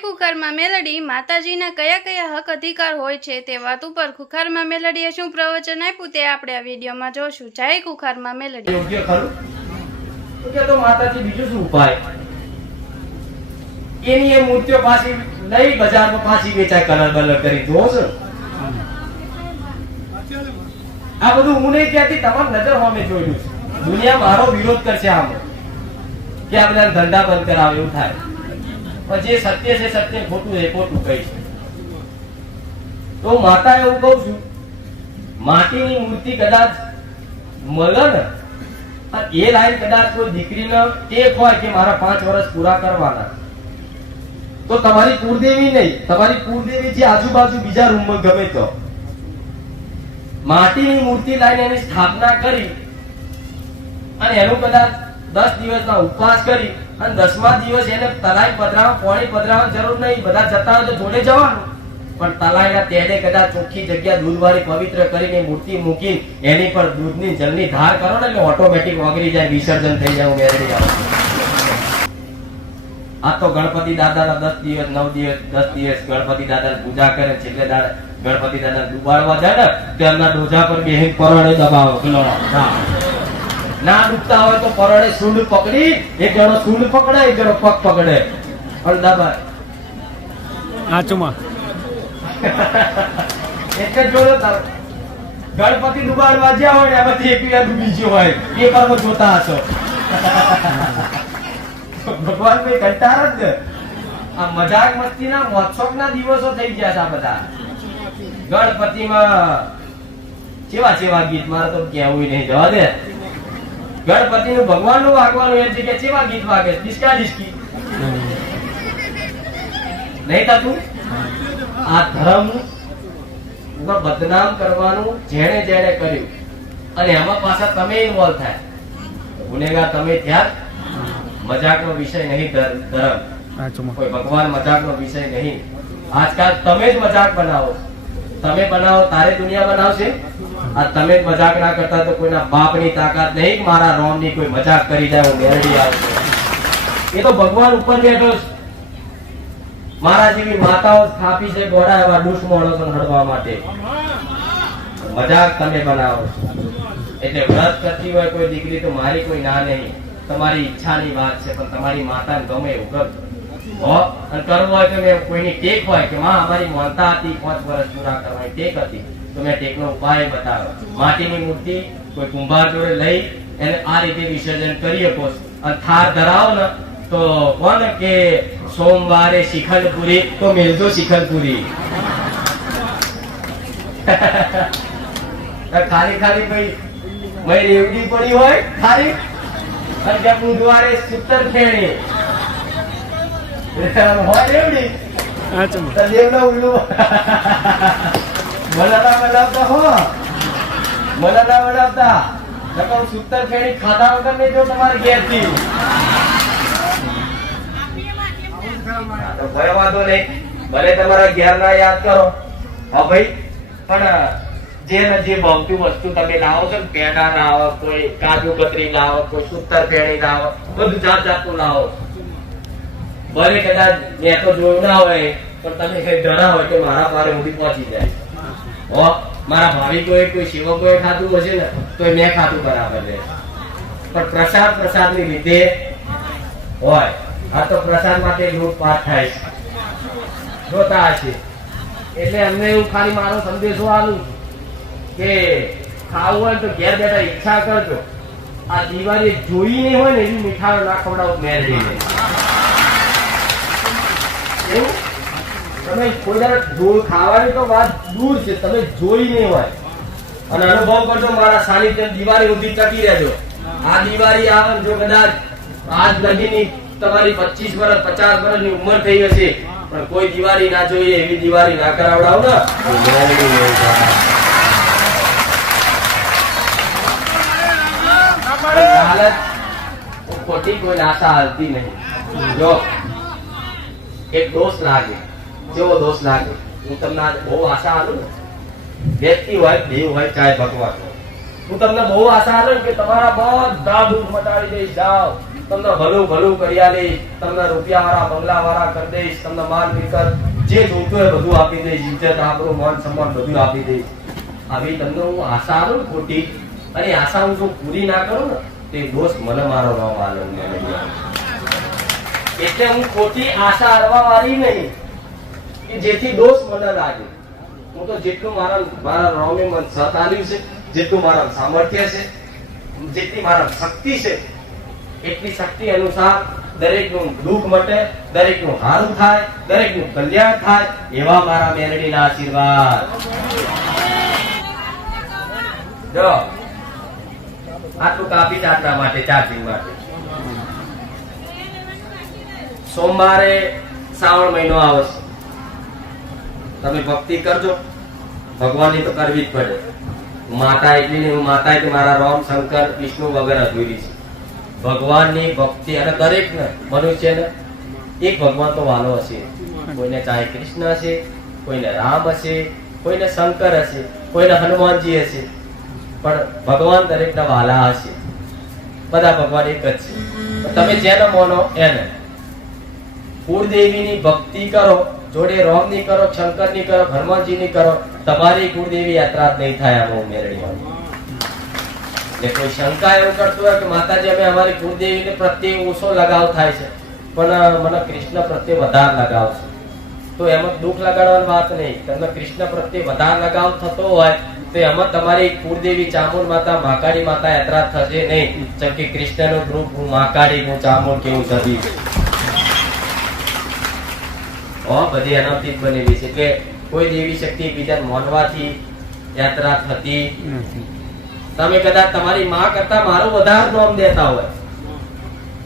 ખુખારમાં મેલડી માતાજીના કયા કયા હક અધિકાર હોય છે તે વાત ઉપર ખુખારમાં મેલડીએ શું પ્રવચન આપ્યું તે આપણે આ વિડીયોમાં જોશું. જય ખુખારમાં મેલડી. યોગ્ય ખરું? તો માતાજી બીજું શું ઉપાય? એની એ મૂર્તિઓ પાછી લઈ બજારમાં પાછી વેચાય, કલર બલર કરી દો આ બધું હું નહીં કહેતી, તમામ નજર હોમે જોયું છે. દુનિયા મારો વિરોધ કરશે આમ. કે આ બધા ધંધા બંધ કરાવ, એવું થાય. પણ જે સત્ય છે સત્ય ખોટું એ ખોટું કહી છે. તો માતા એવું કહું છું, માટીની મૂર્તિ કદાચ મળે ને એ લાઈન કદાચ કોઈ દીકરીને ટેક હોય કે મારા પાંચ વર્ષ પૂરા કરવાના. તો તમારી કુળદેવી નહીં, તમારી કુળદેવી જે આજુબાજુ બીજા રૂમમાં ગમે તો. માટીની મૂર્તિ લાઈને એની સ્થાપના કરી અને એનું કદાચ દસ દિવસના ઉપવાસ કરી અને દસમા દિવસ એને તલાઈ પધરાવા પોણી પધરાવાની જરૂર નહીં. બધા જતા હોય તો જોડે જવાનું. પણ તલાઈના તેડે કદાચ ચોખ્ખી જગ્યા દૂધવાળી પવિત્ર કરીને મૂર્તિ મૂકી એની પર દૂધની જલની ધાર કરો ને એટલે ઓટોમેટિક ઓગળી જાય, વિસર્જન થઈ જાય હું મેળવી આ તો ગણપતિ દાદાના દસ દિવસ, નવ દિવસ, દસ દિવસ ગણપતિ દાદા પૂજા કરે, છેલ્લે દાદા ગણપતિ દાદા ડુબાડવા જાય ને તેમના ડોજા પર બે પરણે દબાવો, પેલો ના. ના ડૂબતા હોય તો પરોળે સૂંડ પકડી એક જણો સૂંડ પકડે એક જણો પગ પકડે. અડધાભાઈ આચુમાં એક જ જોડો ગણપતિ ડુબાડવા વાજ્યા હોય ને એમાંથી એક પીડા ડૂબી હોય એ પર જોતા હશો. ભગવાન ભાઈ કંટાર જ આ મજાક મસ્તીના મહોત્સવના દિવસો થઈ ગયા છે આ બધા. ગણપતિમાં ચેવા ચેવા ગીત? મારે તો કેવું નહીં. જવા દે. ગણપતિનું ભગવાનનું વાગવાનું એમ છે કે ચેવા ગીત વાગે ડિસ્કા ડિસ્કી નહીં થતું? આ ધર્મ બદનામ કરવાનું જેણે જેણે કર્યું. અને એમાં પાછા તમે ઇન્વોલ્વ થાય. ગુનેગાર તમે થયા મજાકનો વિષય નહીં ધર્મ. કોઈ ભગવાન મજાકનો વિષય નહીં. આજકાલ તમે જ મજાક બનાવો. તમે બનાવો તારે દુનિયા બનાવશે? આ તમે મજાક ના કરતા તો કોઈના બાપની તાકાત નહીં મારા રોમની કોઈ મજાક કરી જાય, હું મેરડી આવું એ તો ભગવાન ઉપર બેઠો મારા જેવી માતાઓ સ્થાપી છે ગોડા એવા દુષ્ટ માણસો હડવા માટે. મજાક તમે બનાવો એટલે વ્રત કરતી હોય કોઈ દીકરી તો મારી કોઈ ના નહીં. તમારી ઈચ્છાની વાત છે, પણ તમારી માતાને ગમે એવું કરજો અને કરવું હોય તો કોઈની ટેક હોય કે માં અમારી માનતા હતી, પાંચ વર્ષ પૂરા કરવાની ટેક હતી. તો મેં ટેકનો ઉપાય બતાવો. માટીની મૂર્તિ કોઈ કુંભાર જોડે લઈ એને આ રીતે વિસર્જન કરી શકો અને થાર ધરાવો ને તો કોને કે સોમવારે શિખંડપુરી તો મેલજો શિખંડપુરી. ખાલી ખાલી ભાઈ મય રેવડી પડી હોય ખાલી. અને બુધવારે સૂતર ફેણી હોય રેવડી દેવનો ઉલ્લુ મલાના બનાવતા હો. મલાલા બનાવતા નકર સુતર ફેરી ખાધા વગર નહીં જો તમારે ઘેરથી તો વાંધો નહીં. ભલે તમારા ઘેર ના યાદ કરો. હા ભાઈ, પણ જે ને જે ભાવતી વસ્તુ તમે લાવો છો ને, પેંડા લાવો કોઈ, કાજુ કતરી લાવો કોઈ સુતર ફેરી લાવો બધું જાત જાતનું લાવો. ભલે કદાચ મેં તો જોયું ના હોય, પણ તમે કઈ ડરા હોય કે મારા પારે સુધી પહોંચી જાય. મારા ભાવિકોએ કોઈ સેવકોએ ખાધું હશે ને, તો મેં ખાધું બરાબર છે. પણ પ્રસાદ પ્રસાદની લીધે હોય. આ તો પ્રસાદ માટે લૂંટપાટ થાય છે. જોતા હશે. એટલે અમને એવું ખાલી મારો સંદેશો આલું કે ખાવું હોય તો ઘેર બેઠા ઈચ્છા કરજો. આ દિવાળી જોઈ નહીં હોય ને એવી મીઠાઈ ના ખવડાવું મેળવીને એવું તમે કોઈ દાડો ખાવાની તો વાત દૂર છે તમે જોઈ નહીં હોય. અને અનુભવ કરજો મારા સાનિધ્ય દિવાળી સુધી ટકી રહેજો. આ દિવાળી આવે જો કદાચ આજ લગીની તમારી પચીસ વર્ષ પચાસ વર્ષની ઉંમર થઈ હશે પણ કોઈ દિવાળી ના જોઈએ એવી દિવાળી ના કરાવડાવ ને. હાલત ખોટી કોઈ આશા હાલતી નહીં. જો એક દોષ લાગે. કેવો દોષ લાગે? હું તમને બહુ આશા આલું ને, વ્યક્તિ હોય, દેવ હોય, ચાહે ભગવાન હું તમને બહુ આશા આલું કે તમારા બધા દુઃખ મટાડી દઈશ, જાઓ. તમને ભલું ભલું કરી આલી તમને રૂપિયા વાળા બંગલા વાળા કરી દઈશ, તમને માલ મિલકત, જે જોતું હોય બધું આપી દઈશ, ઇજ્જત આપણું માન સન્માન બધું આપી દઈશ. આવી તમને હું આશા ને ખોટી, અને આશા હું જો પૂરી ના કરું ને, તે દોષ મને મારો ન માલુમ એટલે હું ખોટી આશા હરવા વાળી નહીં. કે જેથી દોષ મને લાગે. હું તો જેટલું મારા મારા રોમે મન સત છે, જેટલું મારા સામર્થ્ય છે, જેટલી મારા શક્તિ છે, એટલી શક્તિ અનુસાર દરેકનું દુઃખ મટે, દરેકનું હારું થાય, દરેકનું કલ્યાણ થાય, એવા મારા મેલડીના આશીર્વાદ. જો, આટલું કાપી આજના માટે ચાર્જિંગ માટે. સોમવારે શ્રાવણ મહિનો આવે છે તમે ભક્તિ કરજો. ભગવાનની તો કરવી જ પડે. માતા એટલી હું માતા કે મારા રામ, શંકર, વિષ્ણુ વગર અધૂરી છે. ભગવાનની ભક્તિ અને દરેક મનુષ્યને, એક ભગવાન તો વાલો હશે. કોઈને ચાહે કૃષ્ણ હશે, કોઈને રામ હશે, કોઈને શંકર હશે, કોઈને હનુમાનજી હશે. પણ ભગવાન દરેકના વાલા હશે. બધા ભગવાન એક જ છે. તમે જેને મોનો એને. કુળદેવીની ભક્તિ કરો, જોડે રોમની કરો, શંકરની કરો, હનુમાનજીની કરો, તમારી કુળદેવી યાત્રા નહીં થાય આમાં ઉમેરણીમાં ને કોઈ શંકા એવું કરતું હોય કે માતાજી, અમે અમારી કુળદેવીને પ્રત્યે ઓછો લગાવ થાય છે, પણ મને કૃષ્ણ પ્રત્યે વધારે લગાવ છે. તો એમાં દુઃખ લગાડવાની વાત નહીં. તમને કૃષ્ણ પ્રત્યે વધારે લગાવ થતો હોય, તો એમાં તમારી કુળદેવી ચામુંડ માતા, મહાકાળી માતા યાત્રા થશે નહીં. જેમ કે કૃષ્ણનું ગ્રુપ હું મહાકાળી હું ચામુંડ કેવું સદી ઓ બધી એનાથી જ બનેલી છે કે કોઈ દેવી શક્તિ બીજાને મોનવાથી યાત્રા થતી તમે કદાચ તમારી માં કરતા મારું વધારે નામ દેતા હોય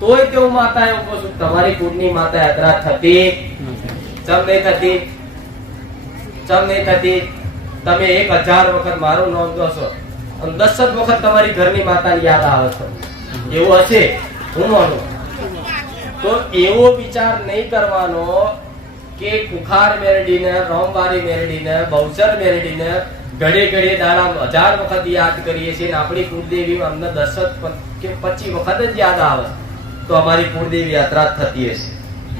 તોય તે હું માતા એવું કહું છું તમારી કુળની માતા યાત્રા થતી ચમ નહીં થતી? ચમ નહીં થતી? તમે એક હજાર વખત મારું નામ દોશો અને દસ જ વખત તમારી ઘરની માતાની યાદ આવે છે. એવું હશે? હું માનું. તો એવો વિચાર નહીં કરવાનો કે કુખાર મેરડીને રોમવારી મેરડીને બહુચર મેરડીને ઘડે ઘડે દાડા હજાર વખત યાદ કરીએ છીએ આપણી કુળદેવી અમને દસ કે પચીસ વખત જ યાદ આવે. તો અમારી કુળદેવી યાત્રા થતી હશે.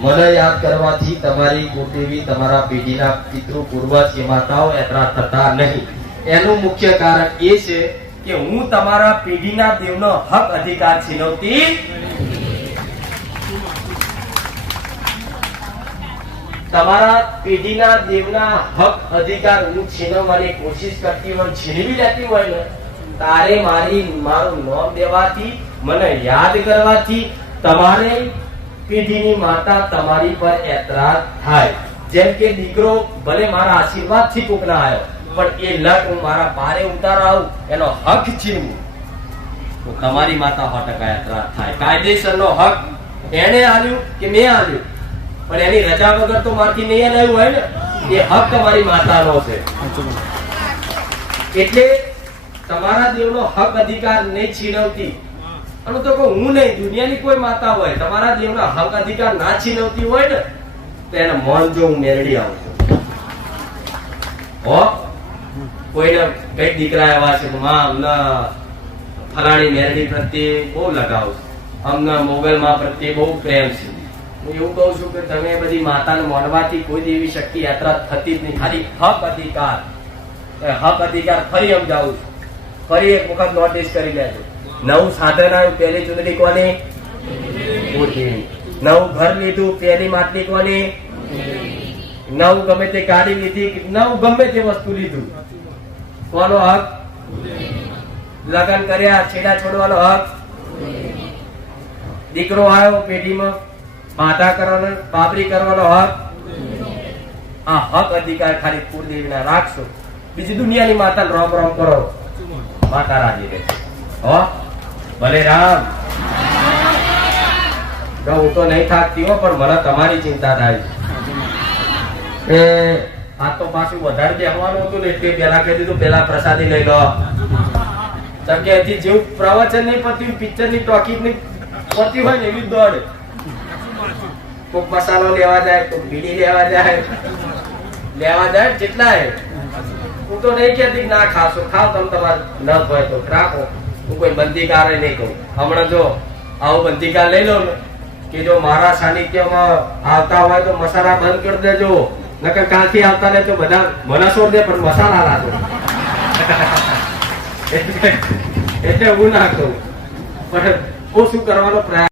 મને યાદ કરવાથી તમારી કુળદેવી તમારા પેઢીના પિતૃ પૂર્વજ કે માતાઓ યાત્રા થતા નહીં. એનું મુખ્ય કારણ એ છે કે હું તમારા પેઢીના દેવનો હક અધિકાર છીનવતી તમારા પેઢીના દેવના હક, અધિકાર હું છીનવવાની કોશિશ કરતી હોય, છીનવી લેતી હોય ને, તારે મારી મારું નામ દેવાથી, મને યાદ કરવાથી તમારે પેઢીની માતા તમારી પર એતરાજ થાય. જેમ કે દીકરો ભલે મારા આશીર્વાદથી કોકના આવ્યો, પણ એ લટ હું મારા પારે ઉતારો આવું, એનો હક છીનવું. તો તમારી માતા સો એતરાજ થાય. કાયદેસરનો હક એને આલ્યું કે મેં આલ્યું પણ એની રજા વગર તો મારથી નહીં અલાયું હોય ને એ હક તમારી માતાનો છે. એટલે તમારા દેવનો હક અધિકાર નહીં છીનવતી. અને તો કહું હું નહીં દુનિયાની કોઈ માતા હોય તમારા દેવના હક અધિકાર ના છીનવતી હોય ને તો એને મન જો હું મેળડી આવું છું. હો? કોઈને કઈ દીકરા એવા છે માં અમને ફલાણી મેરડી પ્રત્યે બહુ લગાવ છે. અમને મોગલમાં પ્રત્યે બહુ પ્રેમ છે. હું એવું કહું છું કે તમે બધી માતાને માનવાથી કોઈ દેવી શક્તિ યાત્રા થતી જ નહીં. ખાલી હક અધિકાર. હક અધિકાર ફરી સમજાવું છું. ફરી એક વખત નોટિસ કરી લેજો. નવું સાધન આવ્યું, પહેલી ચૂંટણી કોની? નવું ઘર લીધું, પહેલી માટલી કોની? નવું ગમે તે ગાડી લીધી નવું ગમે તે વસ્તુ લીધું. કોનો હક? લગ્ન કર્યા, છેડા છોડવાનો હક? દીકરો આવ્યો પેઢીમાં? બાધા કરવાનો બાબરી કરવાનો હક? આ હક અધિકાર ખાલી કુળદેવીના રાખશો. બીજી દુનિયાની માતા રોમ રોમ કરો. માતા રાજી રહે. હો? ભલે રામ હું તો નહીં થાકતી હો, પણ મને તમારી ચિંતા થાય એ, આ તો પાછું વધારે બેહવાનું હતું ને, એટલે પેલા કહી દીધું પેલા પ્રસાદી લઈ લો. હજી જેવું પ્રવચન નહીં પત્યું પિક્ચરની ટોકીજની પતી હોય ને એવી દોડ. કોક મસાલો લેવા જાય, કોક બીડી લેવા જાય. લેવા જાય જેટલા હે તો નહીં કહેતી ના ખાશો ખાવ તમે તમારે ન હોય તો. રાખો. હું કોઈ બંદીકાર નહીં કહું. હમણાં જો આવો બંદીકાર લઈ લો ને, કે જો મારા સાનિધ્યમાં આવતા હોય તો મસાલા બંધ કરી દેજો. નકર કાંથી આવતા રહે તો બધા મને છોડ દે, પણ મસાલા રાખો એટલે હું ના કહું. પણ શું કરવાનો પ્રયાસ